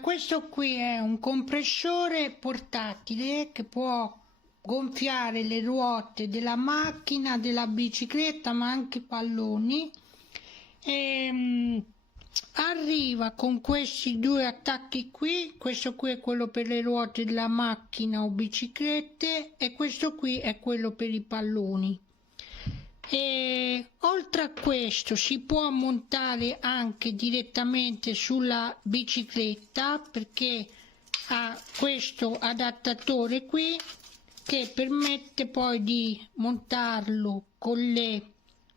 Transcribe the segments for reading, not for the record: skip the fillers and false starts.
Questo qui è un compressore portatile che può gonfiare le ruote della macchina, della bicicletta, ma anche palloni. Arriva con questi due attacchi qui. Questo qui è quello per le ruote della macchina o biciclette e questo qui è quello per i palloni. E oltre a questo si può montare anche direttamente sulla bicicletta, perché ha questo adattatore qui che permette poi di montarlo con le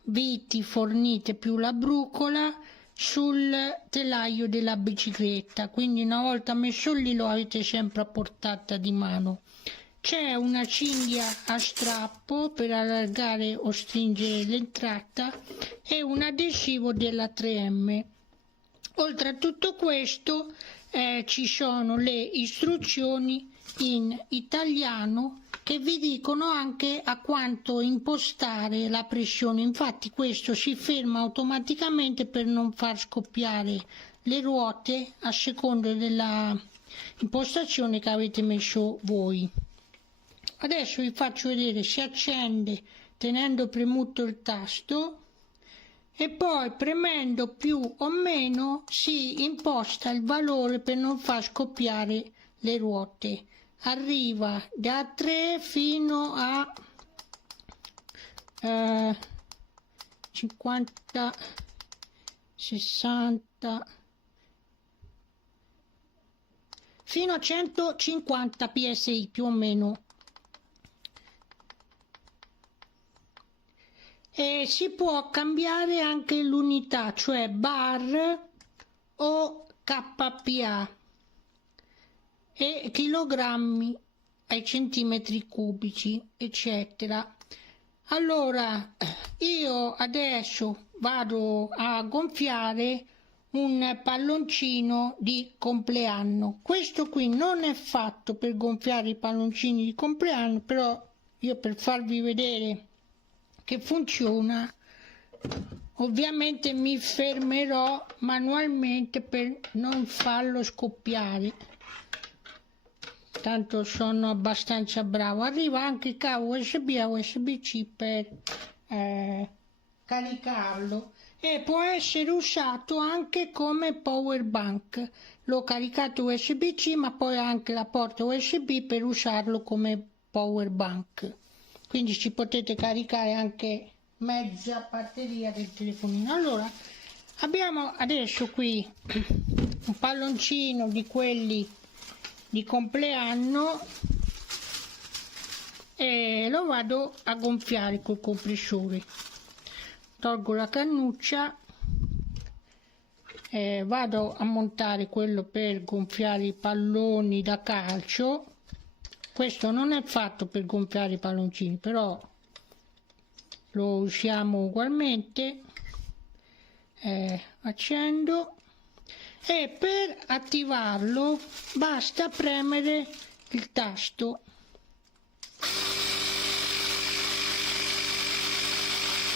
viti fornite più la brucola sul telaio della bicicletta, quindi una volta messo lì lo avete sempre a portata di mano. C'è una cinghia a strappo per allargare o stringere l'entrata e un adesivo della 3M. Oltre a tutto questo ci sono le istruzioni in italiano che vi dicono anche a quanto impostare la pressione. Infatti questo si ferma automaticamente per non far scoppiare le ruote a seconda della impostazione che avete messo voi. Adesso vi faccio vedere, si accende tenendo premuto il tasto e poi premendo più o meno si imposta il valore per non far scoppiare le ruote. Arriva da 3 fino a 50, 60, fino a 150 psi più o meno. E si può cambiare anche l'unità, cioè bar o kPa e chilogrammi ai centimetri cubici, eccetera. Allora io adesso vado a gonfiare un palloncino di compleanno. Questo qui non è fatto per gonfiare i palloncini di compleanno, però io per farvi vedere che funziona ovviamente mi fermerò manualmente per non farlo scoppiare, tanto sono abbastanza bravo. Arriva anche il cavo USB a USB-C per caricarlo e può essere usato anche come power bank. L'ho caricato USB-C, ma poi anche la porta USB per usarlo come power bank, quindi ci potete caricare anche mezza batteria del telefonino. Allora abbiamo adesso qui un palloncino di quelli di compleanno e lo vado a gonfiare col compressore. Tolgo la cannuccia e vado a montare quello per gonfiare i palloni da calcio. Questo non è fatto per gonfiare i palloncini, però lo usiamo ugualmente. Accendo e per attivarlo basta premere il tasto.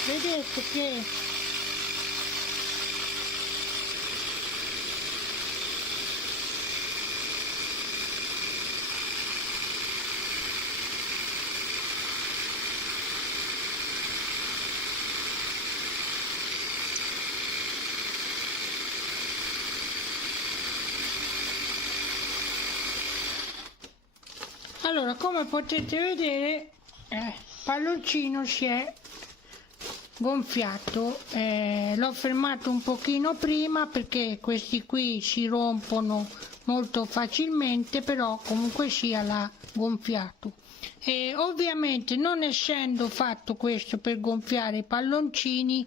Vedete che allora, come potete vedere, il palloncino si è gonfiato. L'ho fermato un pochino prima perché questi qui si rompono molto facilmente, però comunque sia l'ha gonfiato. E ovviamente, non essendo fatto questo per gonfiare i palloncini,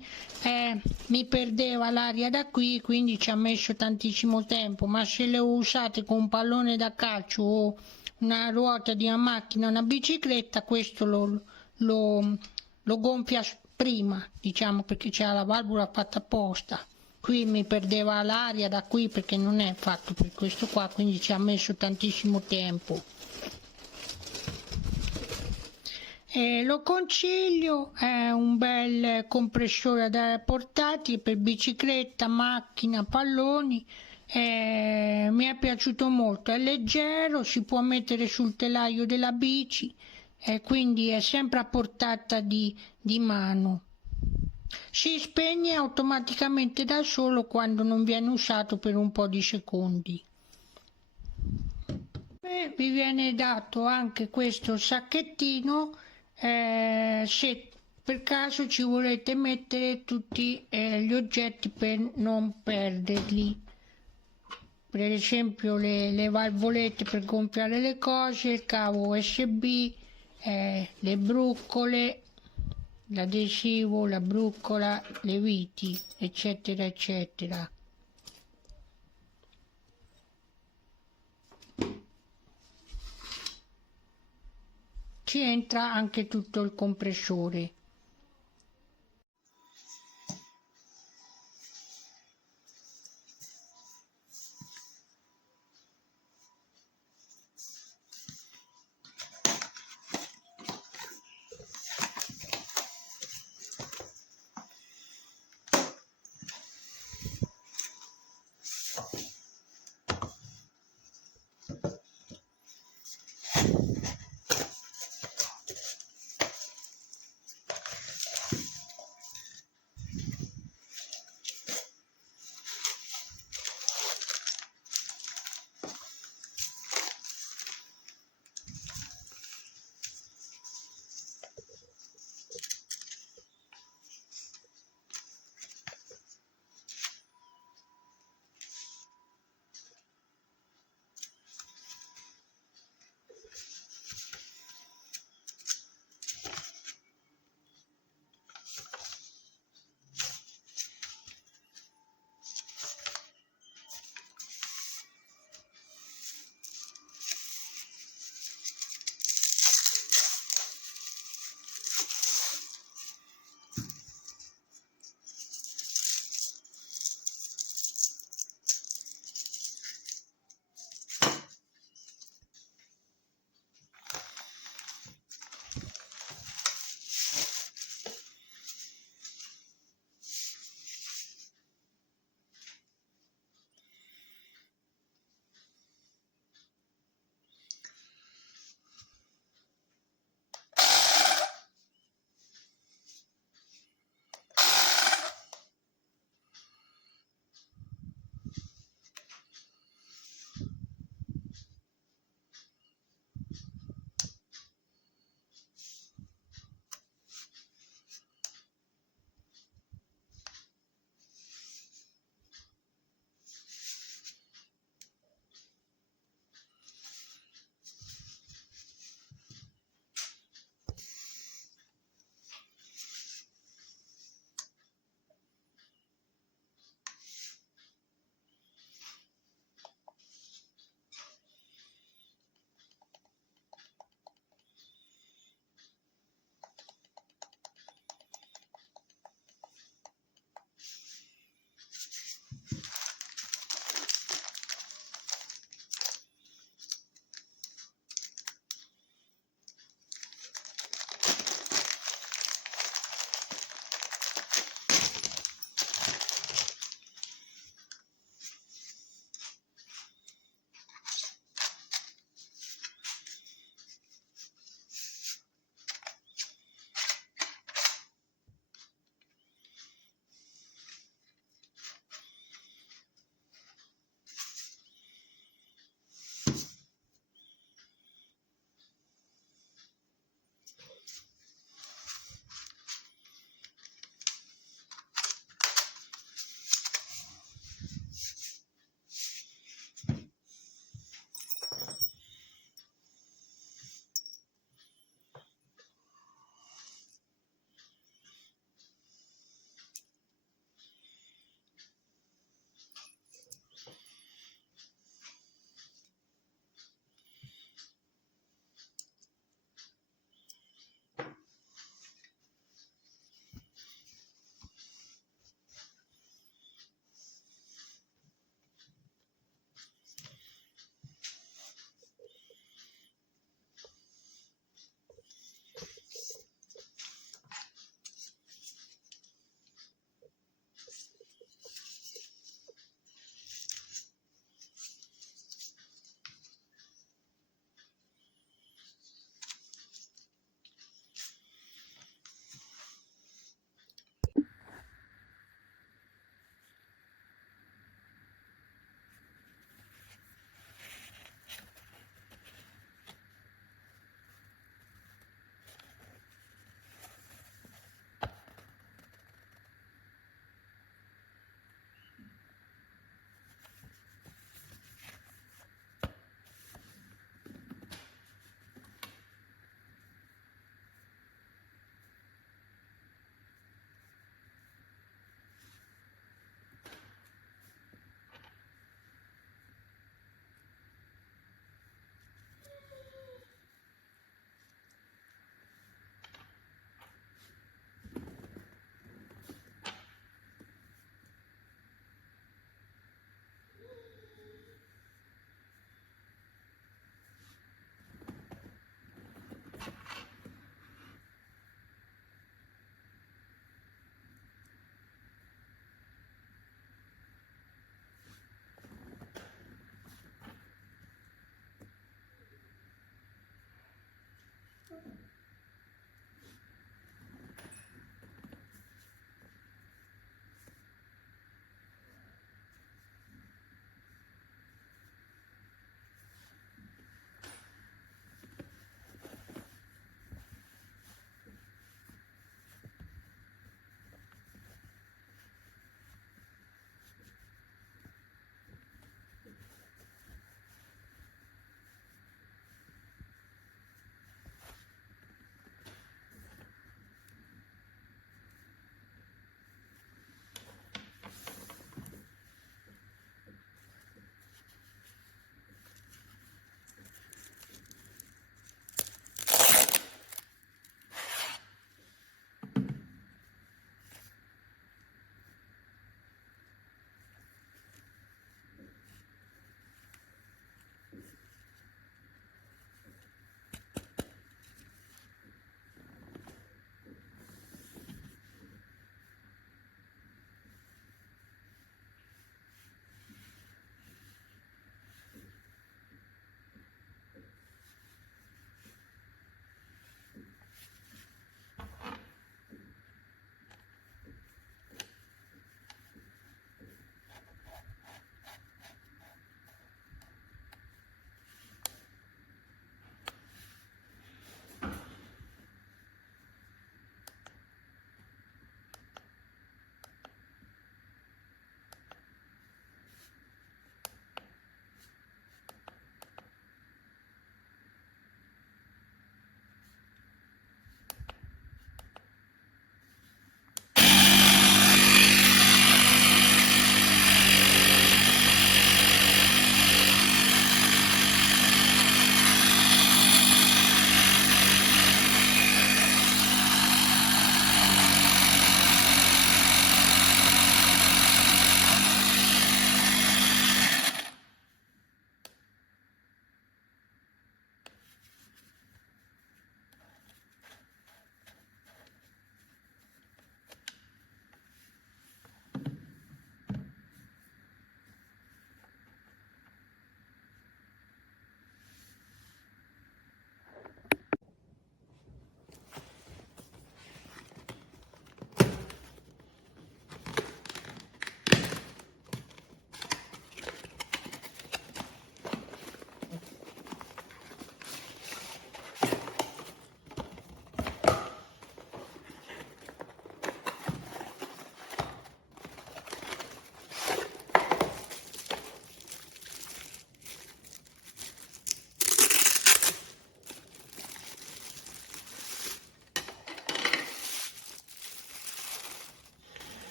mi perdeva l'aria da qui, quindi ci ha messo tantissimo tempo. Ma se le usate con un pallone da calcio o una ruota di una macchina, una bicicletta, questo lo gonfia prima, diciamo, perché c'è la valvola fatta apposta. Qui mi perdeva l'aria da qui perché non è fatto per questo qua, quindi ci ha messo tantissimo tempo. Lo consiglio, è un bel compressore da portatile per bicicletta, macchina, palloni. Mi è è piaciuto molto, è leggero, si può mettere sul telaio della bici e quindi è sempre a portata di mano. Si spegne automaticamente da solo quando non viene usato per un po' di secondi. E vi viene dato anche questo sacchettino se per caso ci volete mettere tutti gli oggetti per non perderli. Per esempio le valvolette per gonfiare le cose, il cavo USB, le bruccole, l'adesivo, la bruccola, le viti, eccetera, eccetera. Ci entra anche tutto il compressore.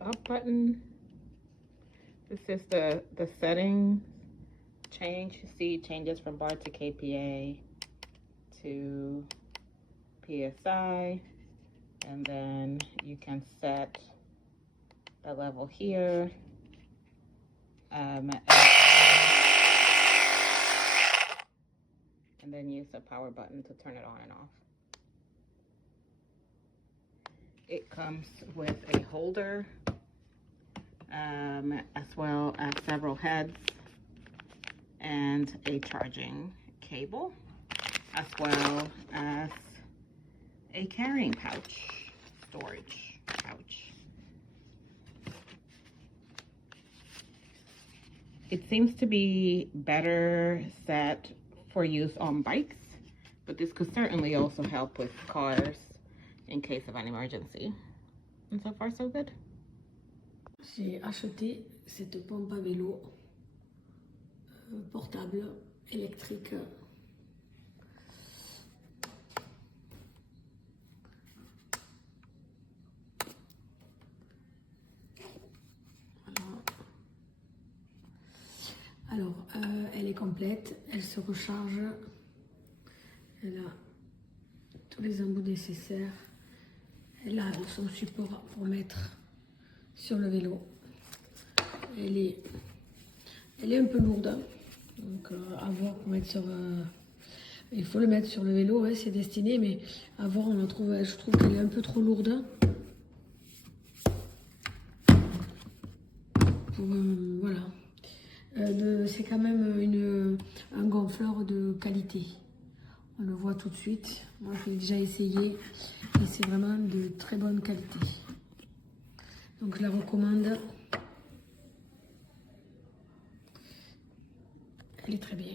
up button. This is the settings change. You see it changes from bar to kPa to PSI, and then you can set the level here. And then use the power button to turn it on and off. It comes with a holder, as well as several heads and a charging cable, as well as a carrying pouch, storage pouch. It seems to be better set for use on bikes, but this could certainly also help with cars in case of an emergency. And so far so good. J'ai acheté cette pompe à vélo portable électrique. Voilà. Alors, elle est complète, elle se recharge, elle a tous les embouts nécessaires, elle a son support pour mettre sur le vélo. Elle est un peu lourde, donc à voir pour mettre sur. Il faut le mettre sur le vélo, ouais, c'est destiné, mais à voir, je trouve qu'elle est un peu trop lourde. Voilà. C'est quand même un gonfleur de qualité. On le voit tout de suite. Moi, je l'ai déjà essayé et c'est vraiment de très bonne qualité. Donc, je la recommande. Elle est très bien.